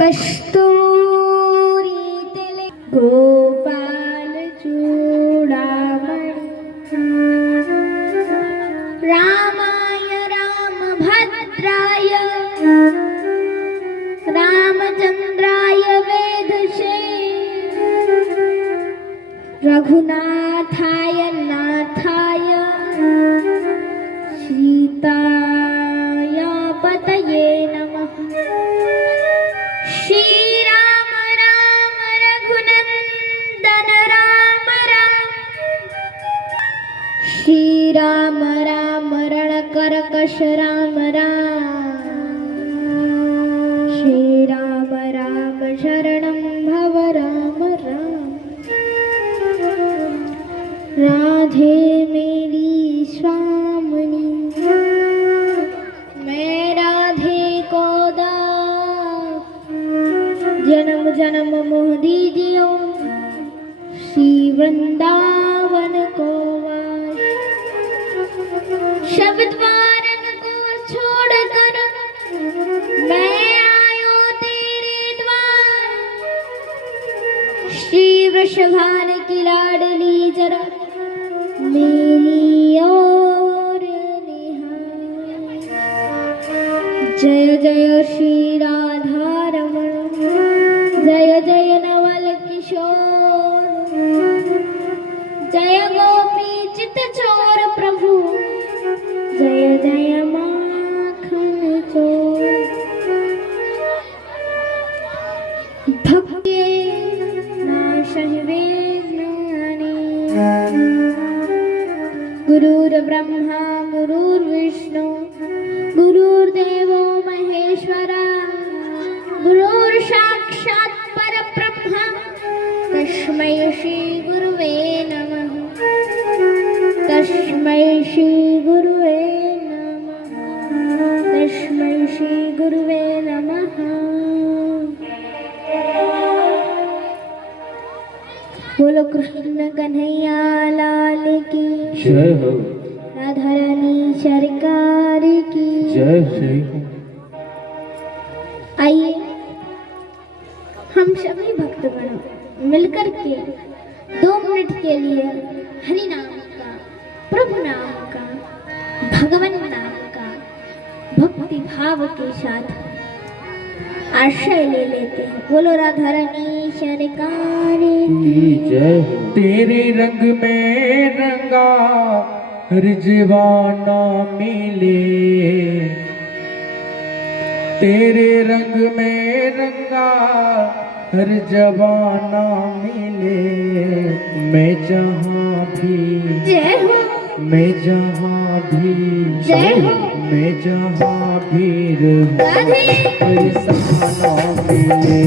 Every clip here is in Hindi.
कस्तूरी तिलक गोपाल चूड़ामणि रामाय रामभद्राय रामचंद्राय वेधसे रघुनाथाय नाथाय सीताय पतये नमः। श्री राम राम रघुनंदन राम राम श्री राम राम रणकरकश राम राम श्री राम राम शरणं भव राम राम। राधे मेरी स्वामिनी मैं राधे को दास जन्म जन्म मोह दीजियो श्री वृंदावन को वास। शब्द वारन को छोड़कर मैं आयो तेरे द्वार श्री वृषभान की लाडली जरा मेरी ओर निहार। जय जय श्री राधा रमण जय जय नवल किशोर जय गोपी चित चोर प्रभु जय जय माखन चोर। भक्ति नाशहि विघ्नानि गुरुर्ब्रह्मा गुरुर्विष्णु गुरुर्देवो महेश्वरा गुरुर्साक्षात् परब्रह्म तस्मै श्री गुरुवे नमः। तस्मै श्री गुरुवे नमः। तस्मै श्री गुरुवे नमः। बोलो कृष्ण कन्हैया लाल की जय हो। राधा रानी सरकार की जय श्री। आइए हम सभी भक्तगण मिलकर के 2 मिनट के लिए हरि नाम का प्रभु नाम का भगवान नाम का भक्ति भाव के साथ आश्रय ले लेते हैं। बोलो राधा रानी सरकार की जय हो। तेरे रंग में रंगा रिजवाना मिले तेरे रंग में रंगा हर जवाना मिले मैं जहाँ भी जय हो मैं जहाँ भी जय हो मैं जहाँ भी रहूं बरसाना मिले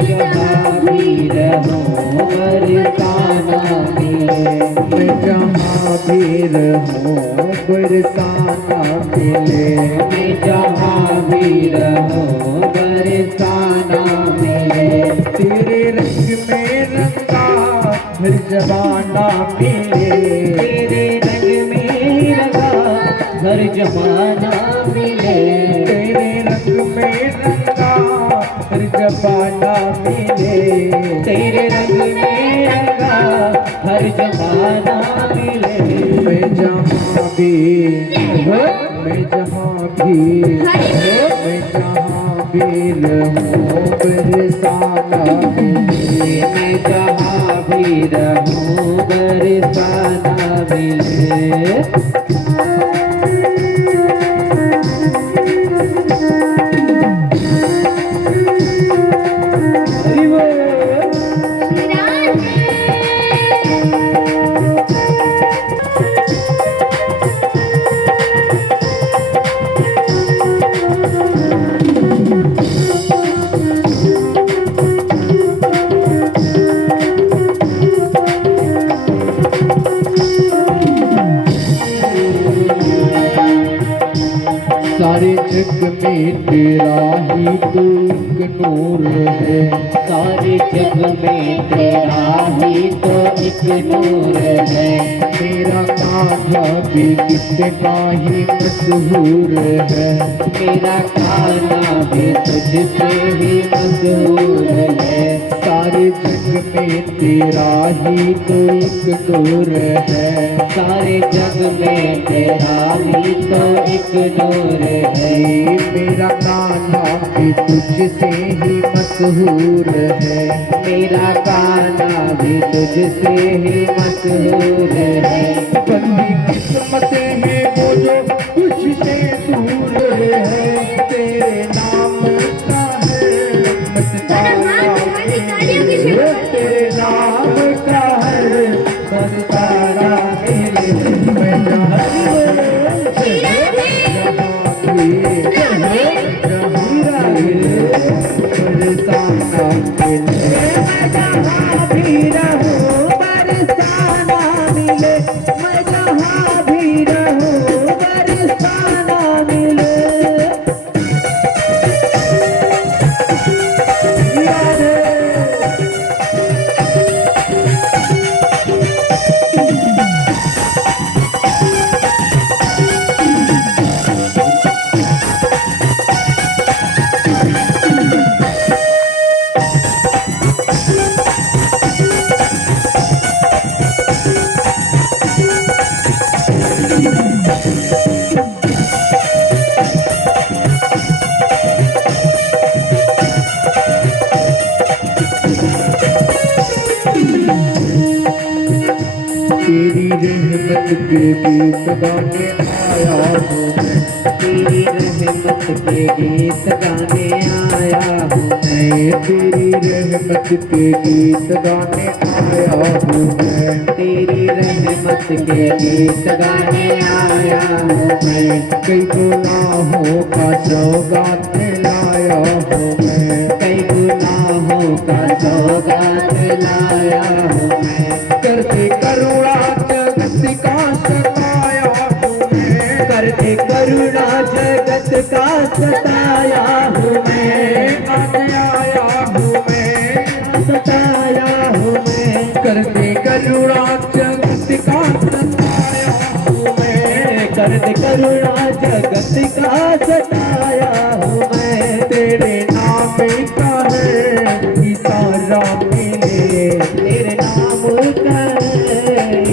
जहाँ भी रहूं बरसाना मिले मैं जहाँ भी रहूं बरसाना मिले मैं जहाँ भी रहूं बरसाना मिले तेरे रंग में रंगा हर जवाना मिले तेरे रंग में रंगा हर जवाना मिले तेरे रंग में रंगा हर जवाना मिले तेरे रंग में रंगा हर जवाना मिले मैं जहाँ भी मैं जहाँ भी रहूं बरसाना मिले मैं जहाँ भी रहूं बरसाना मिले। तेरा ही तो एक नूर है। सारे जग में तेरा ही तो एक नूर है। मेरा कान्हा भी कितना ही मशहूर है। मेरा खाना भी तुझसे ही मशहूर है। सारे जग में तेरा ही तो एक नूर है। सारे जग में तेरा ही तो एक नूर है। मेरा कान्हा भी तुझसे ही मशहूर है। मेरा गाना भी तुझसे ही मशहूर है। बंदी किस्मतें हैं वो जो तुझसे दूर है। तेरे नाम का है मस्ताना मेरे, तेरे नाम का है मस्ताना मेरे। मैं जहाँ भी तेरी रहमत के गीत गाने आया हूँ मैं। तेरी रहमत के गीत गाने आया हूँ मैं। तेरी रहमत के गीत गाने आया हूँ मैं। तेरी रहमत के गीत गाने आया हूँ मैं। कई गुनाहों का सौगात लाया हूँ मैं। कई गुनाहों का सौगात लाया हूँ मैं। करते करुणा जगत का सताया हूँ मैं। करते करुणा जगत का सताया हूँ मैं। आया हूँ मैं। सताया हूँ मैं। करते करुणा जगत का सताया हूँ मैं। करते करुणा जगत का सताया हूँ मैं। तेरे नाम का है इशारा मिले। तेरे नाम का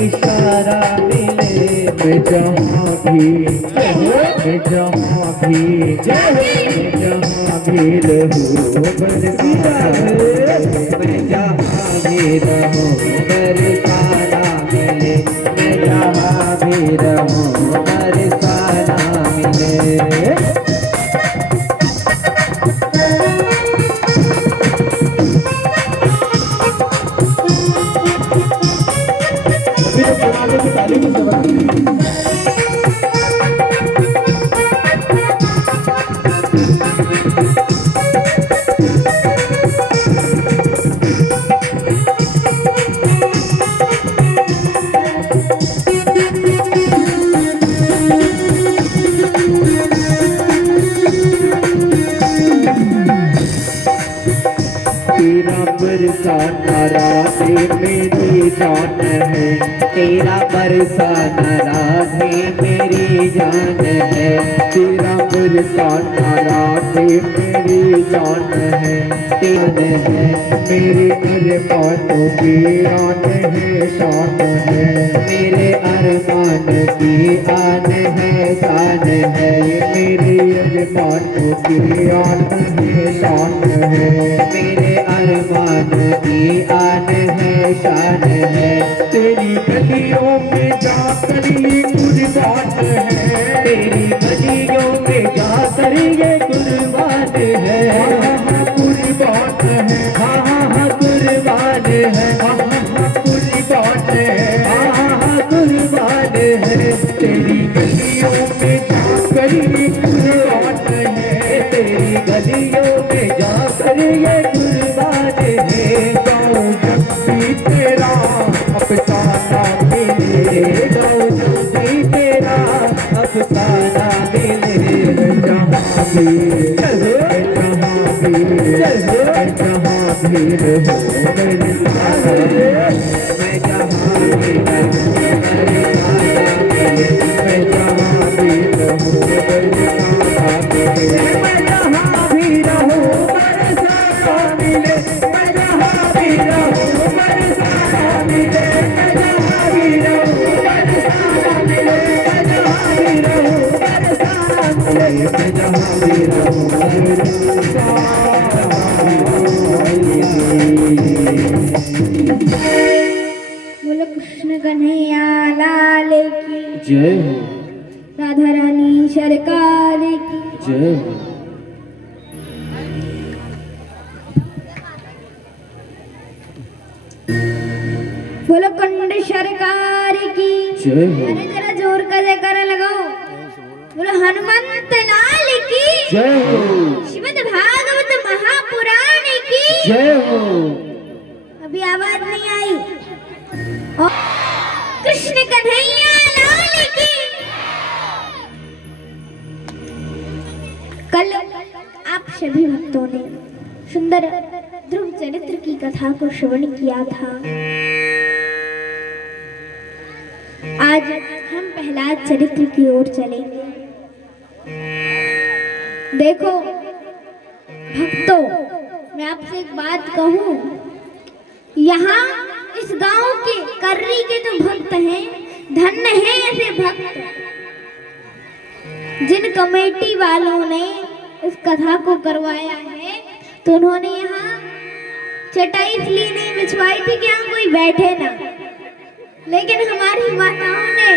इशारा मिले। मैं जहाँ भी मैं जहाँ भी रहूँ बरसाना मैं जहाँ भी रहूँ बरसाना मिले। मैं जहाँ भी रहूँ बरसाना मिले। तेरा बरसाना राधे मेरी जान है। तेरा बरसाना राधे मेरी जान है। तेरा बरसाना राधे मेरी जान है। जान है। मेरे अरमानों की आन है शान है। मेरे अरमान की आन है शान है। मेरे अरमानों की आन है शान है। मेरे अरमान की आन है शान है। तेरी गलियों में जाकर ये कुर्बान है। तेरी गलियों में जाकर ये कुर्बान है। कुर्बान है। हाँ हाँ हाँ कुर्बान है। कुर्बान है। हाँ हाँ हाँ कुर्बान है। तेरी गलियों में जाकर ये कुर्बान है। तेरी गलियों में जाकर ये कुर्बान है। गाँव जब भी तेरा अफसाना मिले। गाँव जब भी तेरा अफसाना मिले। जहाँ भी बोलो कृष्ण कन्हैया लाल की जय हो, राधा रानी सरकार की जय हो। बोलो कंड सरकार की जय हो, अरे जरा जोर का जयकारा लगाओ। बोलो हनुमंत लाल की जय हो, श्रीमद् भागवत महापुराण की जय हो। अभी आवाज नहीं आई। और कृष्ण कन्हैया लाल की। कल आप सभी भक्तों ने सुंदर ध्रुव चरित्र की कथा को श्रवण किया था। आज हम प्रहलाद चरित्र की ओर चलेंगे। देखो भक्तों, मैं आपसे एक बात कहूं, यहाँ इस गांव के कर्री के जो भक्त हैं, धन्य हैं ऐसे भक्त जिन कमेटी वालों ने इस कथा को करवाया है। तो उन्होंने यहाँ चटाई इसलिए नहीं बिछवाई थी कि यहाँ कोई बैठे ना, लेकिन हमारी माताओं ने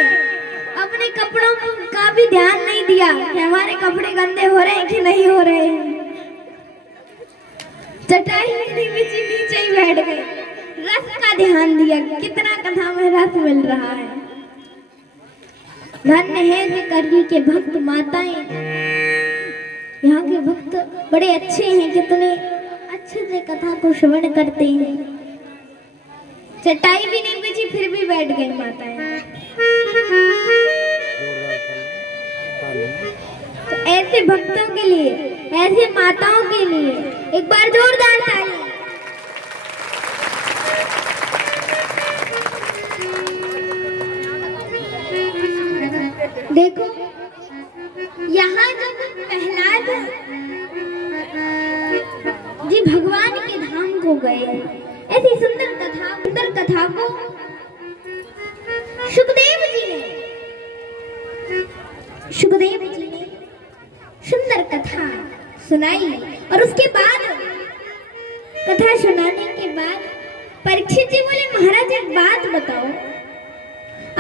अपने कपड़ों का भी ध्यान नहीं दिया कि हमारे कपड़े गंदे हो रहे हैं कि नहीं हो रहे हैं। चटाई नहीं बिछी, नीचे ही बैठ गए। रस का ध्यान दिया, कितना कथा में रस मिल रहा है। धन्य है जो कर्री के भक्त माताएं। यहाँ के भक्त बड़े अच्छे हैं, कितने अच्छे से कथा को श्रवण करते हैं। चटाई भी नहीं बिछी फिर भी बैठ गई माताएं। तो ऐसे भक्तों के लिए, ऐसे माताओं के लिए एक बार जोरदार ताली। देखो यहाँ जब प्रहलाद जी भगवान के धाम को गए, ऐसी सुंदर कथा को सुखदेव जी ने सुंदर कथा सुनाई। और उसके बाद कथा सुनाने के बाद परीक्षित जी बोले, महाराज एक बात बताओ,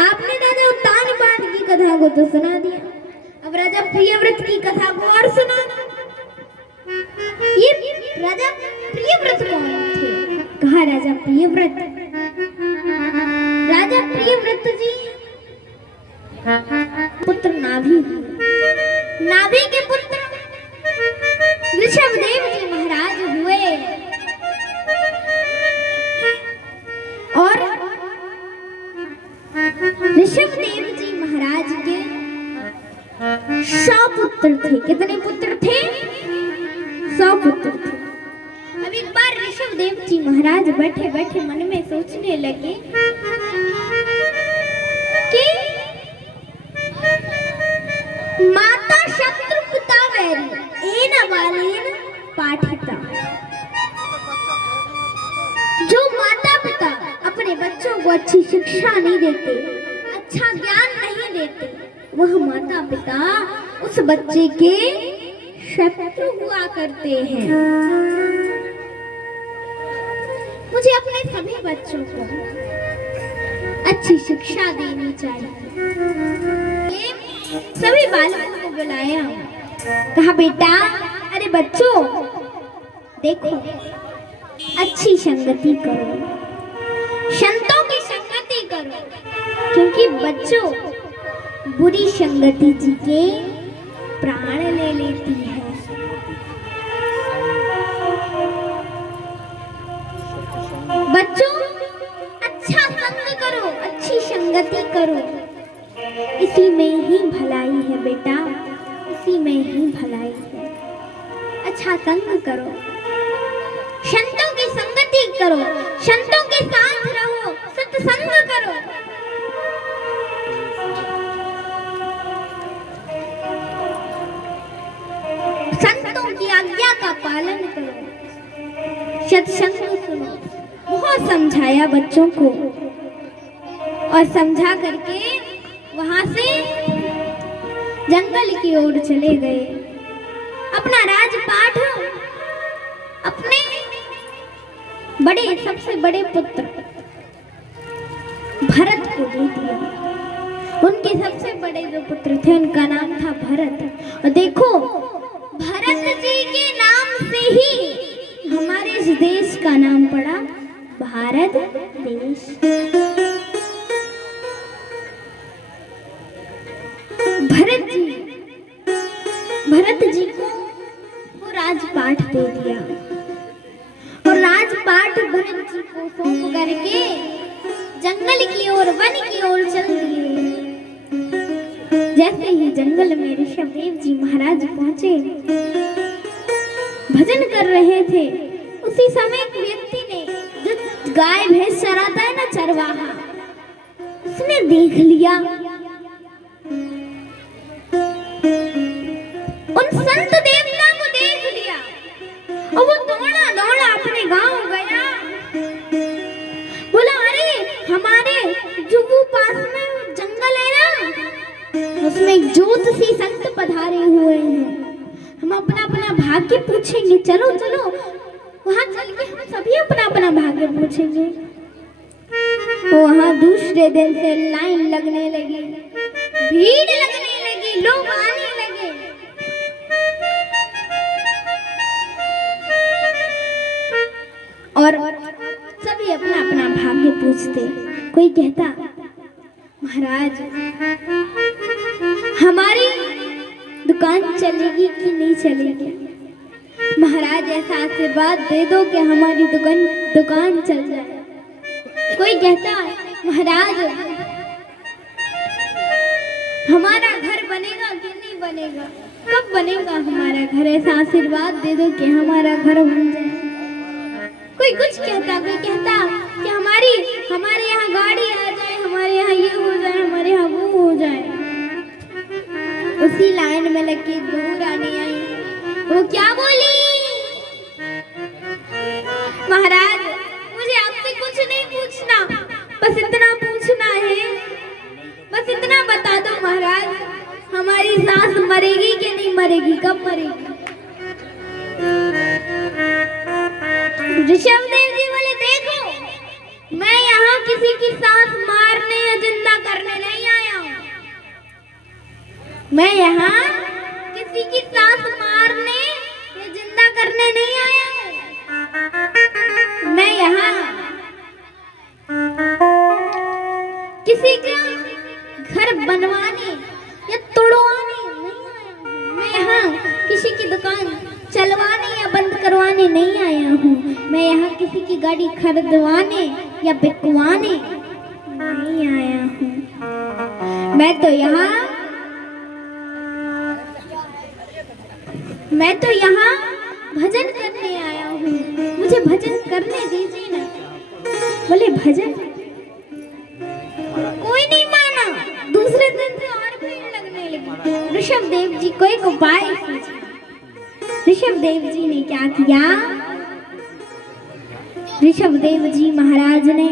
आपने राजा उत्तानपाद की कथा को तो सुना दिया, अब राजा प्रियव्रत की कथा को और सुना दो। ये राजा प्रियव्रत कौन थे? कहा राजा प्रियव्रत जी पुत्र नाभि के पुत्र ऋषभदेव जी महाराज हुए। और ऋषभदेव जी महाराज के 100 पुत्र थे। कितने पुत्र थे? 100 पुत्र थे। अब एक बार ऋषभदेव जी महाराज बैठे बैठे मन में सोचने लगे कि माता शत्रु पिता वैरी एन बालेन पाठिता। जो माता पिता अपने बच्चों को अच्छी शिक्षा नहीं देते, अच्छा ज्ञान नहीं देते, वह माता पिता उस बच्चे के शत्रु हुआ करते हैं। मुझे अपने सभी बच्चों को अच्छी शिक्षा देनी चाहिए। सभी बालकों को बुलाया, कहा बेटा, अरे बच्चों देखो, अच्छी संगति करो, संतों की संगति करो, क्योंकि बच्चों बुरी संगति जी के प्राण ले लेती है। बच्चों अच्छा संग करो, अच्छी संगति करो, इसी में ही भलाई है बेटा, इसी में ही भलाई है। अच्छा संग करो, संतों की संगति करो, संतों के साथ रहो, सत्संग करो। संतों की आज्ञा का पालन करो, सत्संग सुनो। बहुत समझाया बच्चों को और समझा करके वहां से जंगल की ओर चले गए। अपना राजपाट अपने सबसे बड़े पुत्र भरत को दे दिया। उनके सबसे बड़े जो पुत्र थे उनका नाम था भरत। और देखो, भरत जी के नाम से ही हमारे इस देश का नाम पड़ा भारत देश। भरत जी को वो राजपाट दे दिया और राजपाट भरत जी को सौंप करके जंगल की ओर, वन की ओर चल दिए। जैसे ही जंगल में ऋषभदेव जी महाराज पहुंचे, भजन कर रहे थे, उसी समय एक व्यक्ति ने, जो गाय भैंस चराता है ना, चरवाहा, उसने देख लिया, उन संत देवता को देख लिया और वो दौड़ा दौड़ा अपने गांव गया। बोला, अरे हमारे जो वो पास में जंगल है ना, उसमें एक जोत सी संत पधारे हुए हैं, हम अपना अपना भाग्य पूछेंगे, चलो चलो वहां चल के हम सभी अपना अपना भाग्य पूछेंगे। तो वहां दूसरे दिन से लाइन लगने लगी, भीड़ लगने लगी, लोग आने लगे। और सभी अपना अपना भाग्य पूछते। कोई कहता, महाराज हमारी दुकान चलेगी कि नहीं चलेगी? महाराज ऐसा आशीर्वाद दे दो कि हमारी दुकान चल जाए। कोई कहता, महाराज हमारा घर बनेगा कि नहीं बनेगा? कब बनेगा हमारा घर? ऐसा आशीर्वाद दे दो कि हमारा घर बन जाए। कोई कुछ कहता, कोई कहता कि हमारे यहाँ गाड़ी आ जाए, हमारे यहाँ ये हो जाए, हमारे यहाँ वो हो जाए। उसी लाइन में लग के एक बहू रानी आई। वो क्या बोली, महाराज मुझे आपसे कुछ नहीं पूछना, बस इतना पूछना है, बस इतना बता दो महाराज, हमारी सास मरेगी कि नहीं मरेगी, कब मरेगी? ऋषभदेव जी बोले, देखो मैं यहाँ किसी की सांस मारने या जिंदा करने नहीं आया हूँ। मैं यहाँ किसी की सांस मारने या जिंदा करने नहीं आया हूँ। मैं यहाँ किसी का घर बनवाने या तोड़वाने नहीं आया हूँ। मैं यहाँ किसी की दुकान चलवाने या बंद करवाने नहीं आया हूँ। मैं यहाँ किसी की गाड़ी खरीदवाने या बिकवाने नहीं आया हूँ। मैं तो यहाँ भजन करने आया हूँ, मुझे भजन करने दीजिए ना। बोले, भजन? कोई नहीं माना। दूसरे दिन से और भीड़ लगने लगी। ऋषभदेव जी को एक उपाय सूझा। ऋषभदेव जी ने क्या किया? ऋषभदेव जी महाराज ने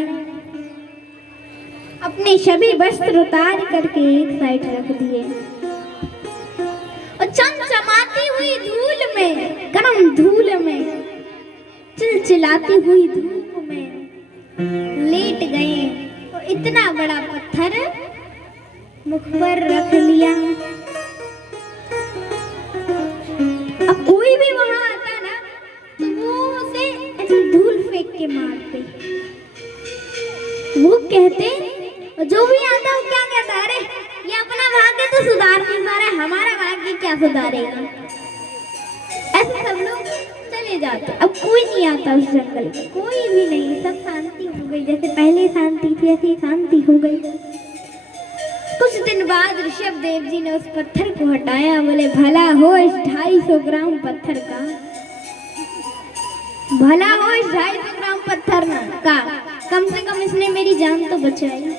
अपने सभी वस्त्र उतार करके एक साइड रख दिए और चमचमाती हुई धूल में, गरम धूल में, चिलचिलाती हुई धूप में लेट गए। तो इतना बड़ा पत्थर मुख पर रख लिया। अब कोई भी वहां आता ना तो वो उसे ऐसे धूल फेंक के मारते। वो कहते, जो भी आता है क्या कहता है, अरे ये अपना भाग्य तो सुधार नहीं पा रहा है, हमारा भाग्य क्या सुधारेगा? ऐसे सब लोग चले जाते। अब कोई नहीं आता उस जंगल में, कोई भी नहीं। सब शांति हो गई, जैसे पहले शांति थी ऐसी शांति हो गई। कुछ दिन बाद ऋषभ देव जी ने उस पत्थर को हटाया। बोले भला हो इस 250 ग्राम पत्थर का, भला हो इस 250 ग्राम पत्थर ना का, कम से कम इसने मेरी जान तो बचाई।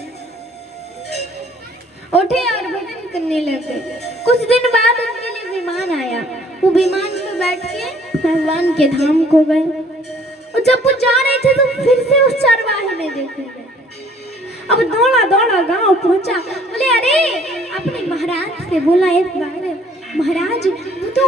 उठे और भजन करने लगे। कुछ दिन बाद उनके लिए विमान आया। वो विमान में बैठ के भगवान के धाम को गए। और जब वो जा रहे थे तो फिर से उस चरवाहे ने देखे। अब दौड़ा दौड़ा गांव पहुंचा। बोले अरे अपने महाराज से बोला, एक बार महाराज